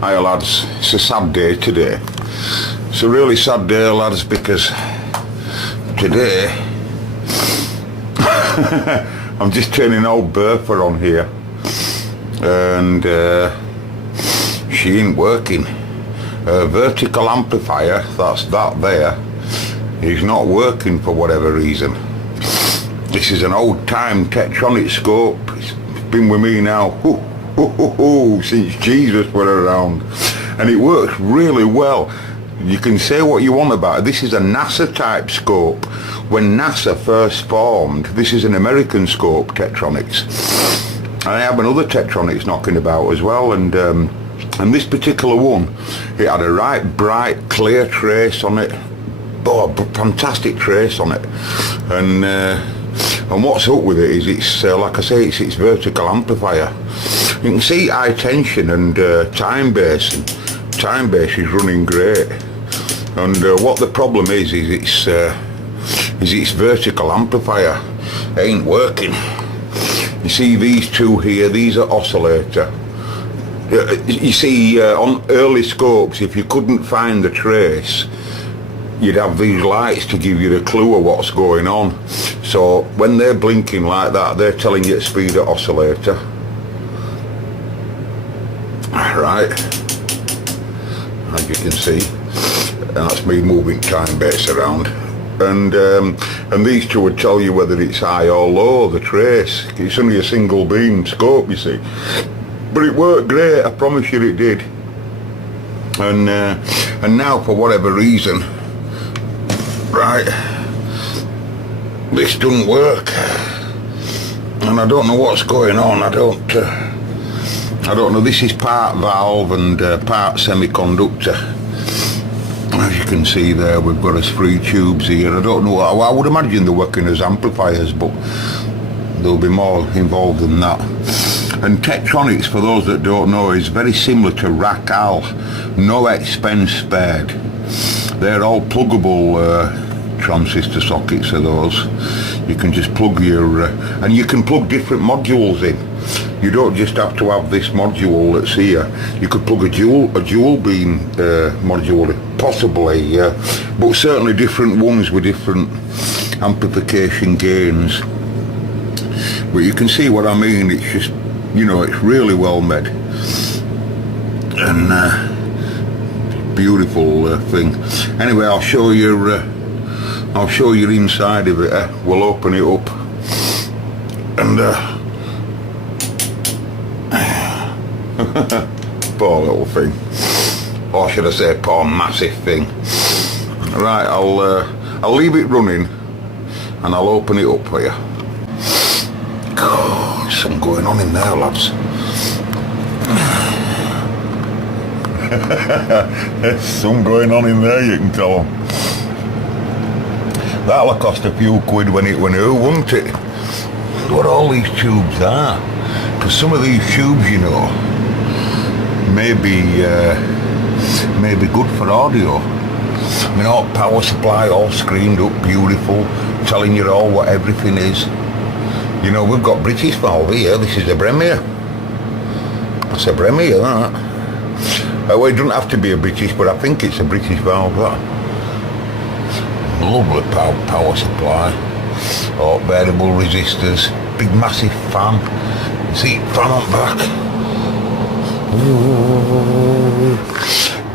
Hi lads, it's a sad day today. It's a really sad day lads, because today I'm just turning old Bertha on here and she ain't working. Her vertical amplifier, that's that there, is not working for whatever reason. This is an old time Tetronic scope. It's been with me now since Jesus were around, and it works really well. You can say what you want about it. This is a NASA type scope. When NASA first formed, this is an American scope, Tetronics. And I have another Tetronics knocking about as well, and this particular one, it had a right bright clear trace on it. Oh, fantastic trace on it. And what's up with it is it's like I say, it's vertical amplifier. You can see high tension and time base, and time base is running great. And what the problem is it's vertical amplifier. It ain't working. You see these two here, these are oscillator. You see on early scopes, if you couldn't find the trace, you'd have these lights to give you the clue of what's going on. So when they're blinking like that, they're telling you to speed at oscillator. Right, as you can see, and that's me moving time base around, and these two would tell you whether it's high or low, the trace. It's only a single beam scope, you see, but it worked great, I promise you it did. And now for whatever reason, right, this doesn't work, and I don't know what's going on. I don't know. This is part valve and part semiconductor. As you can see there, we've got us 3 tubes here. I don't know. I would imagine they're working as amplifiers, but there'll be more involved than that. And Tetronics, for those that don't know, is very similar to Racal. No expense spared. They're all pluggable transistor sockets are those. You can just plug your and you can plug different modules in. You don't just have to have this module that's here. You could plug a dual beam module, possibly, but certainly different ones with different amplification gains. But you can see what I mean. It's just, you know, it's really well made, and beautiful thing. Anyway, I'll show you inside of it. We'll open it up, and poor little thing, or should I say poor massive thing. Right, I'll leave it running and I'll open it up for you. Oh, there's something going on in there, lads. There's something going on in there, you can tell. That'll have cost a few quid when it went out, wouldn't it? What all these tubes are. Because some of these tubes, you know, may be good for audio. You know, power supply all screened up, beautiful, telling you all what everything is. You know, we've got British valve here. This is a Premier. That's a Premier, that. Well, it doesn't have to be a British, but I think it's a British valve, that. Lovely power supply. Oh, variable resistors. Big massive fan. See, fan on back. Ooh.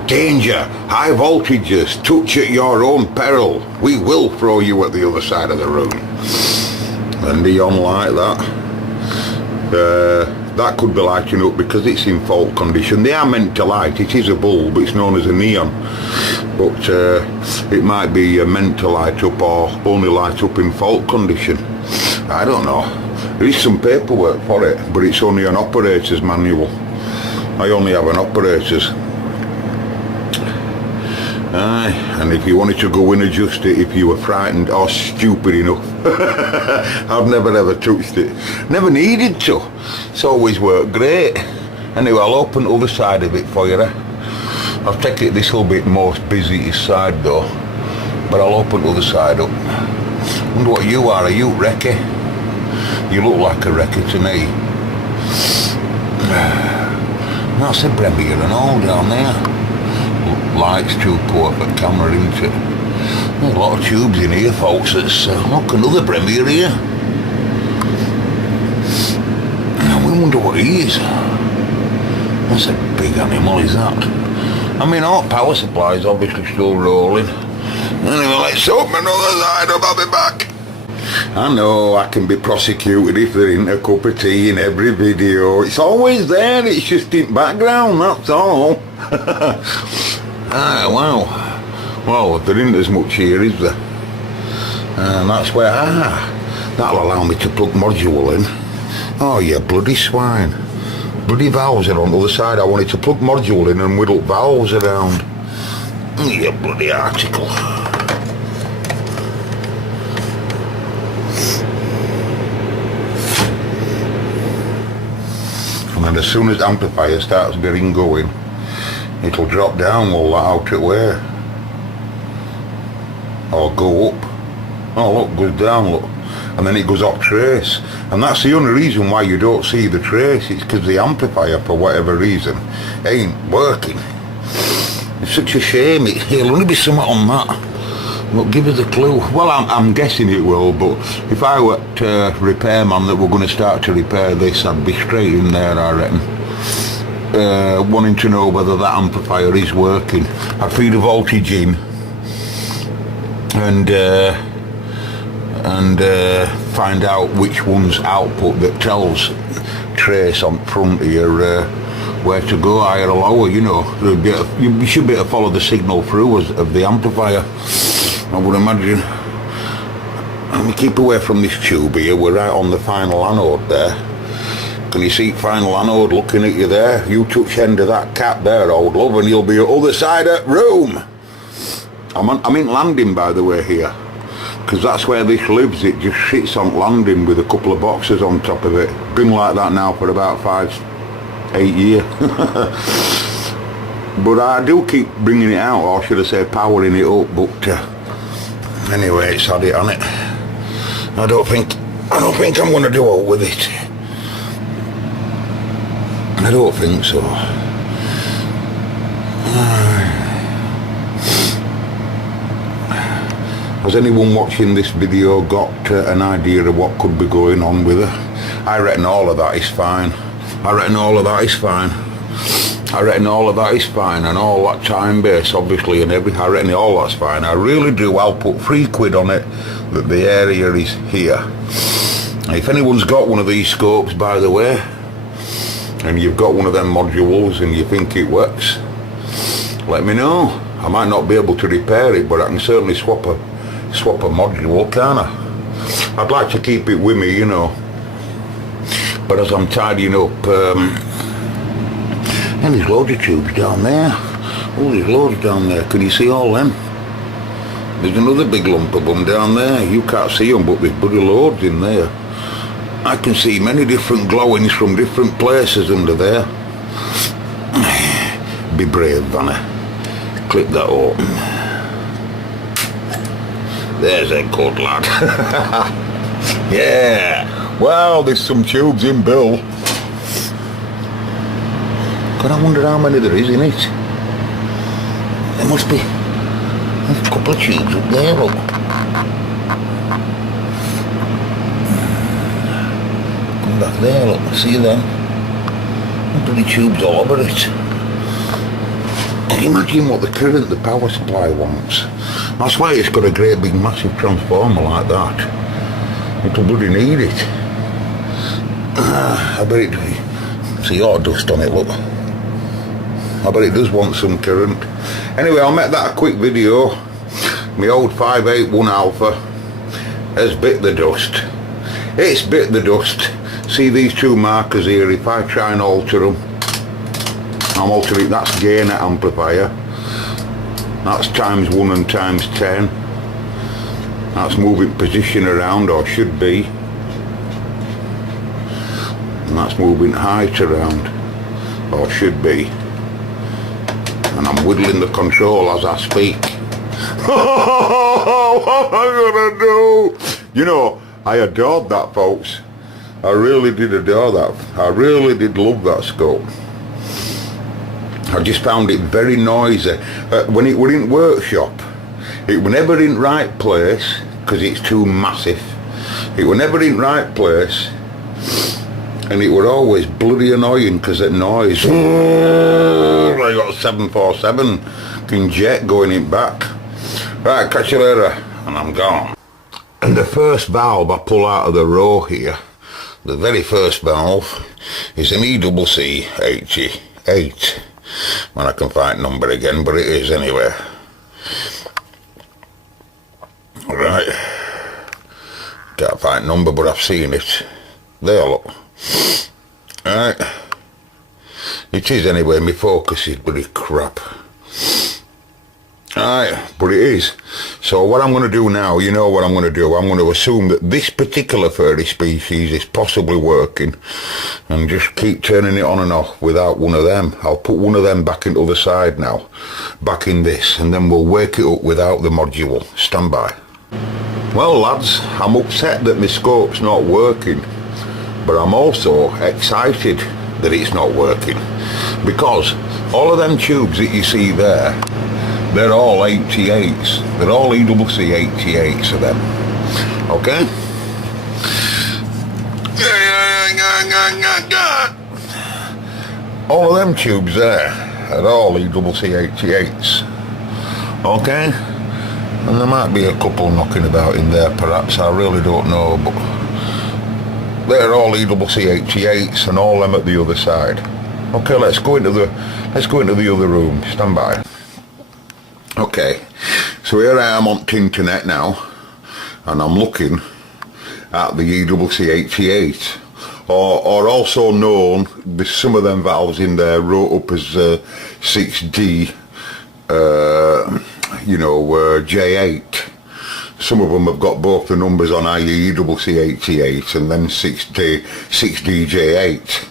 Danger, high voltages, touch at your own peril. We will throw you at the other side of the room. And neon like that. That could be lighting up because it's in fault condition. They are meant to light. It is a bulb. It's known as a neon. But it might be meant to light up or only light up in fault condition. I don't know. There is some paperwork for it, but it's only an operator's manual. I only have an operator's. Aye, and if you wanted to go in and adjust it, if you were frightened or stupid enough, I've never ever touched it. Never needed to. It's always worked great. Anyway, I'll open the other side of it for you. I'll take it this little bit more busy side though, but I'll open the other side up. Wonder what you are you recce? You look like a recce to me. That's a Premier and all down there. Light's too poor for camera, isn't it? There's a lot of tubes in here, folks. It's, look, another Premier here. I wonder what he is. That's a big animal, is that? I mean, our power supply is obviously still rolling. Anyway, let's open another side up, I'll be back. I know I can be prosecuted if there isn't a cup of tea in every video. It's always there, it's just in background, that's all. Ah, wow. Well, there isn't as much here, is there? And that's where, that'll allow me to plug module in. Oh, you bloody swine. Bloody valves are on the other side. I wanted to plug module in and whittle valves around. You bloody article. And then as soon as the amplifier starts getting going, it'll drop down all that out at where? Or go up. Oh look, goes down, look. And then it goes off trace. And that's the only reason why you don't see the trace. It's because the amplifier, for whatever reason, ain't working. It's such a shame. It'll only be something on that. Look, give us a clue. Well, I'm guessing it will, but if I were a repairman that were going to start to repair this, I'd be straight in there, I reckon. Wanting to know whether that amplifier is working. I'd feed the voltage in and find out which one's output that tells trace on front here where to go, higher or lower, you know. You should be able to follow the signal through of the amplifier, I would imagine. Let me keep away from this tube here. We're right on the final anode there. Can you see final anode looking at you there? You touch end of that cap there, old love, and you'll be at the other side of the room. I'm in landing, by the way, here, because that's where this lives. It just sits on landing with a couple of boxes on top of it. Been like that now for about 5-8 years. But I do keep bringing it out, or should I say powering it up, but anyway, it's had it on it. I don't think I'm going to do all with it. I don't think so. Has anyone watching this video got an idea of what could be going on with her? I reckon all of that is fine. I reckon all of that is fine. I reckon all of that is fine, and all that time base, obviously, and everything. I reckon all that's fine. I really do. I'll put £3 on it that the area is here. If anyone's got one of these scopes, by the way, and you've got one of them modules and you think it works, let me know. I might not be able to repair it, but I can certainly swap a module, can't I? I'd like to keep it with me, you know. But as I'm tidying up, and there's loads of tubes down there. Oh, there's loads down there. Can you see all them? There's another big lump of them down there. You can't see them, but there's bloody loads in there. I can see many different glowings from different places under there. Be brave, Vanna. Clip that open. There's a good lad. Yeah. Well, there's some tubes in Bill. God, I wonder how many there is in it. There must be a couple of tubes up there, look. Come back there, look, see them? Bloody tubes all over it. Can you imagine what the current the power supply wants? That's why it's got a great big massive transformer like that. It'll bloody need it. I bet it, see all dust on it, look. I bet it does want some current. Anyway, I'll make that a quick video. My old 581 Alpha has bit the dust. It's bit the dust. See these two markers here, if I try and alter them, I'm altering, that's gain at amplifier. That's ×1 and ×10. That's moving position around, or should be. And that's moving height around, or should be. And I'm whittling the control as I speak. What am I gonna do? You know, I adored that, folks. I really did adore that. I really did love that scope. I just found it very noisy. When it were in workshop, it were never in right place, because it's too massive. It were never in right place, and it were always bloody annoying because of noise. I got a 747 jet going in back. Right, catch you later, and I'm gone. And the first valve I pull out of the row here, the very first valve, is an ECC 88. When I can find number again, but it is anyway. Right. Can't find number, but I've seen it. There, look. Right. It is anyway, my focus is bloody crap. Right, but it is. So what I'm going to do now, you know what I'm going to do. I'm going to assume that this particular furry species is possibly working, and just keep turning it on and off without one of them. I'll put one of them back into the side now, back in this, and then we'll wake it up without the module. Stand by. Well lads, I'm upset that my scope's not working, but I'm also excited that it's not working, because all of them tubes that you see there, they're all 88s. They're all ECC 88s of them. Okay? All of them tubes there are all ECC 88s. Okay? And there might be a couple knocking about in there perhaps, I really don't know, but they're all ECC 88s and all them at the other side. Okay, let's go into the other room. Stand by. Okay, so here I am on the internet now, and I'm looking at the ECC 88, or also known, there's some of them valves in there wrote up as 6D, J8. Some of them have got both the numbers on, i.e. ECC 88 and then 6D J8.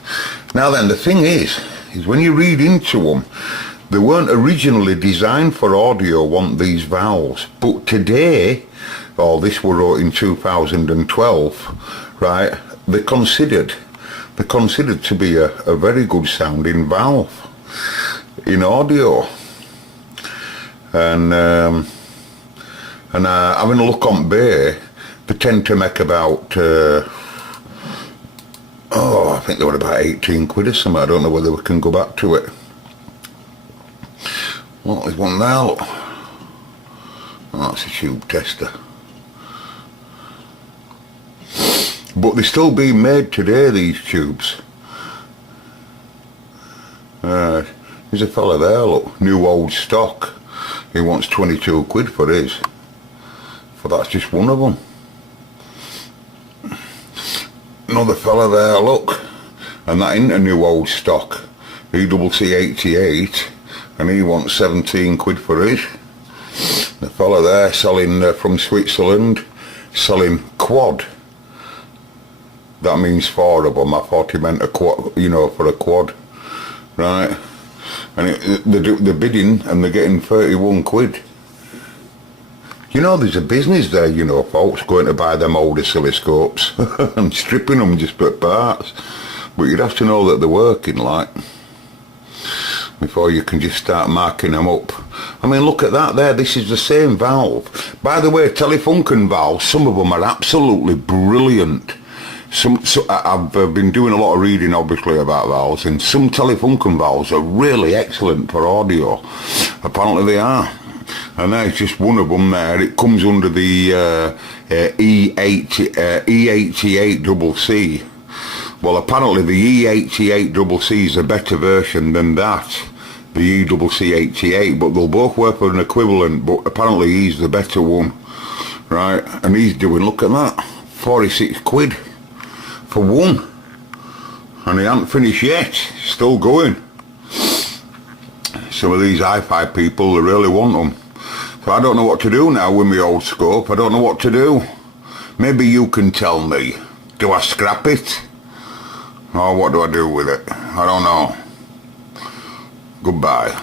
Now then, the thing is when you read into them, they weren't originally designed for audio, want these valves, but today, this were wrote in 2012, right, they're considered to be a very good sounding valve in audio. And having a look on Bay, they tend to make about, I think they were about 18 quid or something. I don't know whether we can go back to it. Well, there's one there, look. Oh, that's a tube tester. But they're still being made today, these tubes. There's a fella there, look, new old stock. He wants 22 quid for his. But that's just one of them. Another fella there, look. And that ain't a new old stock. ECC 88. And he wants 17 quid for his. The fella there selling from Switzerland, selling quad. That means 4 of them. I thought he meant a quad, for a quad, right? And they're bidding and they're getting 31 quid. There's a business there, folks going to buy them old oscilloscopes and stripping them just for parts. But you'd have to know that they're working, like, before you can just start marking them up. I mean, look at that there. This is the same valve. By the way, Telefunken valves, some of them are absolutely brilliant. I've been doing a lot of reading, obviously, about valves, and some Telefunken valves are really excellent for audio. Apparently they are. And there's just one of them there. It comes under the E88CC. Well, apparently the E88CC is a better version than that, the ECC 88, but they'll both work for an equivalent, but apparently he's the better one, right? And he's doing, look at that, 46 quid for one, and he hasn't finished yet, still going. Some of these hi-fi people, they really want them. So I don't know what to do now with my old scope. I don't know what to do. Maybe you can tell me. Do I scrap it? Or what do I do with it? I don't know. Goodbye.